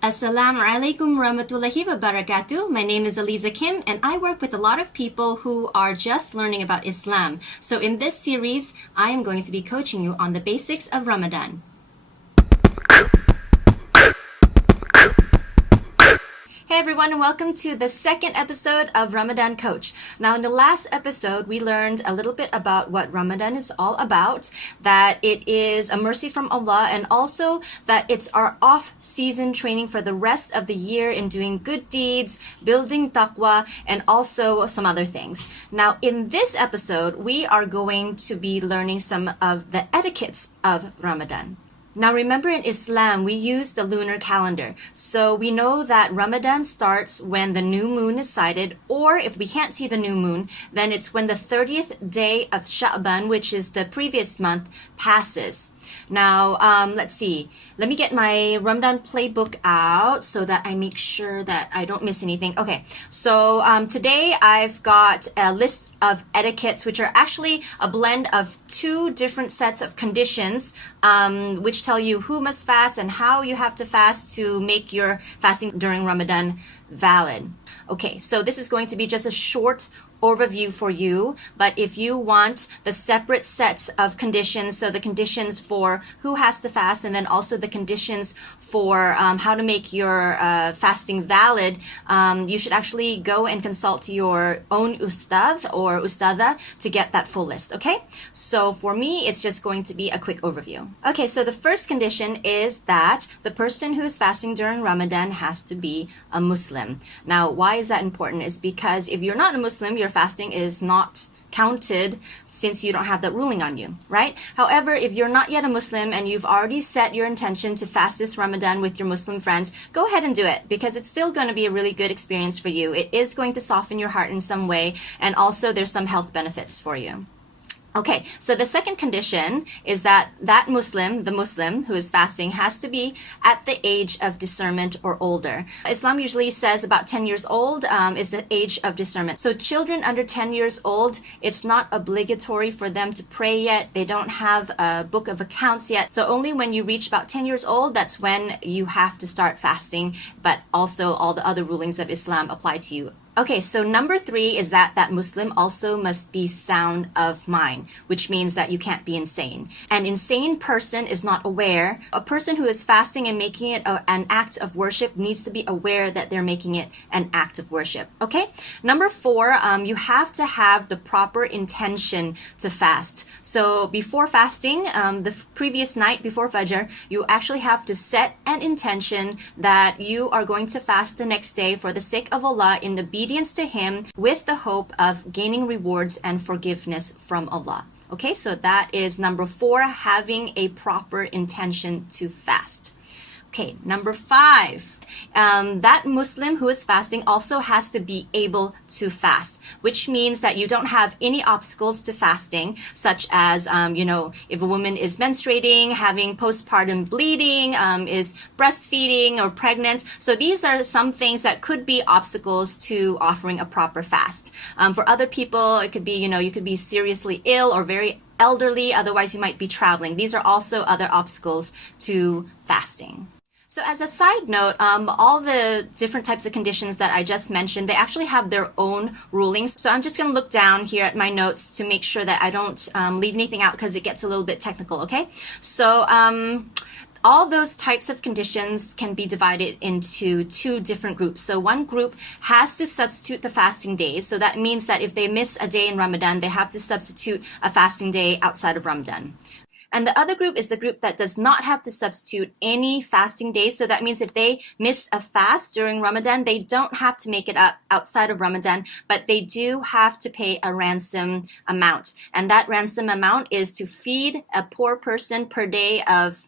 Assalamu alaikum warahmatullahi wabarakatuh. My name is Aliza Kim and I work with a lot of people who are just learning about Islam. So in this series, I am going to be coaching you on the basics of Ramadan. Hey everyone, and welcome to the second episode of Ramadan Coach. Now in the last episode, we learned a little bit about what Ramadan is all about, that it is a mercy from Allah, and also that it's our off-season training for the rest of the year in doing good deeds, building taqwa, and also some other things. Now in this episode, we are going to be learning some of the etiquettes of Ramadan. Now remember, in Islam, we use the lunar calendar. So we know that Ramadan starts when the new moon is sighted, or if we can't see the new moon, then it's when the 30th day of Sha'ban, which is the previous month, passes. Now, let's see. Let me get my Ramadan playbook out so that I make sure that I don't miss anything. Okay, so today I've got a list of etiquettes, which are actually a blend of two different sets of conditions, which tell you who must fast and how you have to fast to make your fasting during Ramadan valid. Okay, so this is going to be just a short overview for you, but if you want the separate sets of conditions, so the conditions for who has to fast and then also the conditions for how to make your fasting valid, you should actually go and consult your own ustad or ustada to get that full list, okay? So for me, it's just going to be a quick overview. Okay, so the first condition is that the person who is fasting during Ramadan has to be a Muslim. Now, why is that important? Is because if you're not a Muslim, your fasting is not counted since you don't have that ruling on you, right? However, if you're not yet a Muslim and you've already set your intention to fast this Ramadan with your Muslim friends, go ahead and do it because it's still going to be a really good experience for you. It is going to soften your heart in some way, and also there's some health benefits for you. Okay, so the second condition is that the Muslim who is fasting, has to be at the age of discernment or older. Islam usually says about 10 years old is the age of discernment. So children under 10 years old, it's not obligatory for them to pray yet. They don't have a book of accounts yet. So only when you reach about 10 years old, that's when you have to start fasting. But also all the other rulings of Islam apply to you. Okay, so number 3 is that Muslim also must be sound of mind, which means that you can't be insane. An insane person is not aware. A person who is fasting and making it an act of worship needs to be aware that they're making it an act of worship. Okay, number 4, you have to have the proper intention to fast. So before fasting, the previous night before Fajr, you actually have to set an intention that you are going to fast the next day for the sake of Allah in the obedience to Him, with the hope of gaining rewards and forgiveness from Allah. Okay, so that is number 4, having a proper intention to fast. Okay, number 5. That Muslim who is fasting also has to be able to fast, which means that you don't have any obstacles to fasting, such as, if a woman is menstruating, having postpartum bleeding, is breastfeeding or pregnant. So these are some things that could be obstacles to offering a proper fast. For other people, it could be, you could be seriously ill or very elderly, otherwise you might be traveling. These are also other obstacles to fasting. So as a side note, all the different types of conditions that I just mentioned, they actually have their own rulings. So I'm just going to look down here at my notes to make sure that I don't leave anything out because it gets a little bit technical, okay? So all those types of conditions can be divided into 2 different groups. So one group has to substitute the fasting days. So that means that if they miss a day in Ramadan, they have to substitute a fasting day outside of Ramadan. And the other group is the group that does not have to substitute any fasting days. So that means if they miss a fast during Ramadan, they don't have to make it up outside of Ramadan, but they do have to pay a ransom amount. And that ransom amount is to feed a poor person per day of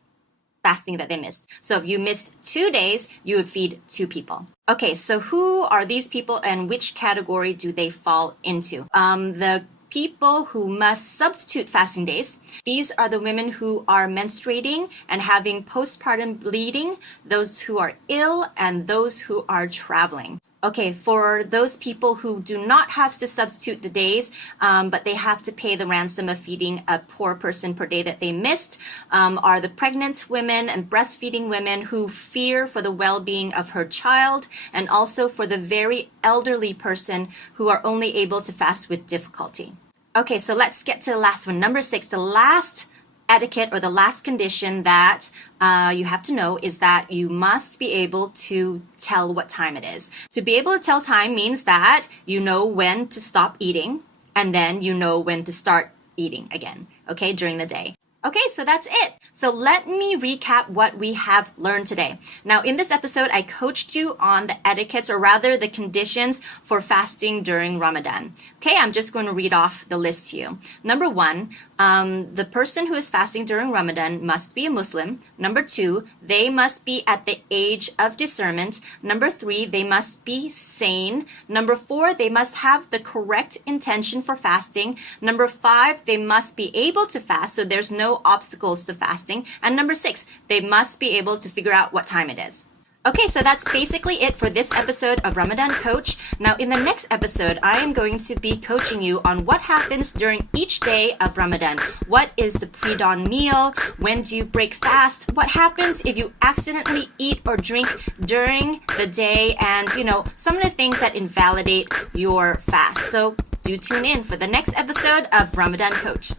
fasting that they missed. So if you missed 2 days, you would feed 2 people. Okay, so who are these people and which category do they fall into? The people who must substitute fasting days. These are the women who are menstruating and having postpartum bleeding, those who are ill, and those who are traveling. Okay, for those people who do not have to substitute the days, but they have to pay the ransom of feeding a poor person per day that they missed, are the pregnant women and breastfeeding women who fear for the well-being of her child, and also for the very elderly person who are only able to fast with difficulty. Okay, so let's get to the last one. Number 6, the last etiquette or the last condition that you have to know is that you must be able to tell what time it is. To be able to tell time means that you know when to stop eating and then you know when to start eating again, okay, during the day. Okay, so that's it. So let me recap what we have learned today. Now, in this episode, I coached you on the etiquettes, or rather the conditions for fasting during Ramadan. Okay, I'm just going to read off the list to you. Number 1, the person who is fasting during Ramadan must be a Muslim. Number 2, they must be at the age of discernment. Number 3, they must be sane. Number 4, they must have the correct intention for fasting. Number 5, they must be able to fast, so there's no obstacles to fasting. And number 6, they must be able to figure out what time it is. Okay, so that's basically it for this episode of Ramadan Coach. Now, in the next episode, I am going to be coaching you on what happens during each day of Ramadan. What is the pre-dawn meal? When do you break fast? What happens if you accidentally eat or drink during the day? And, some of the things that invalidate your fast. So do tune in for the next episode of Ramadan Coach.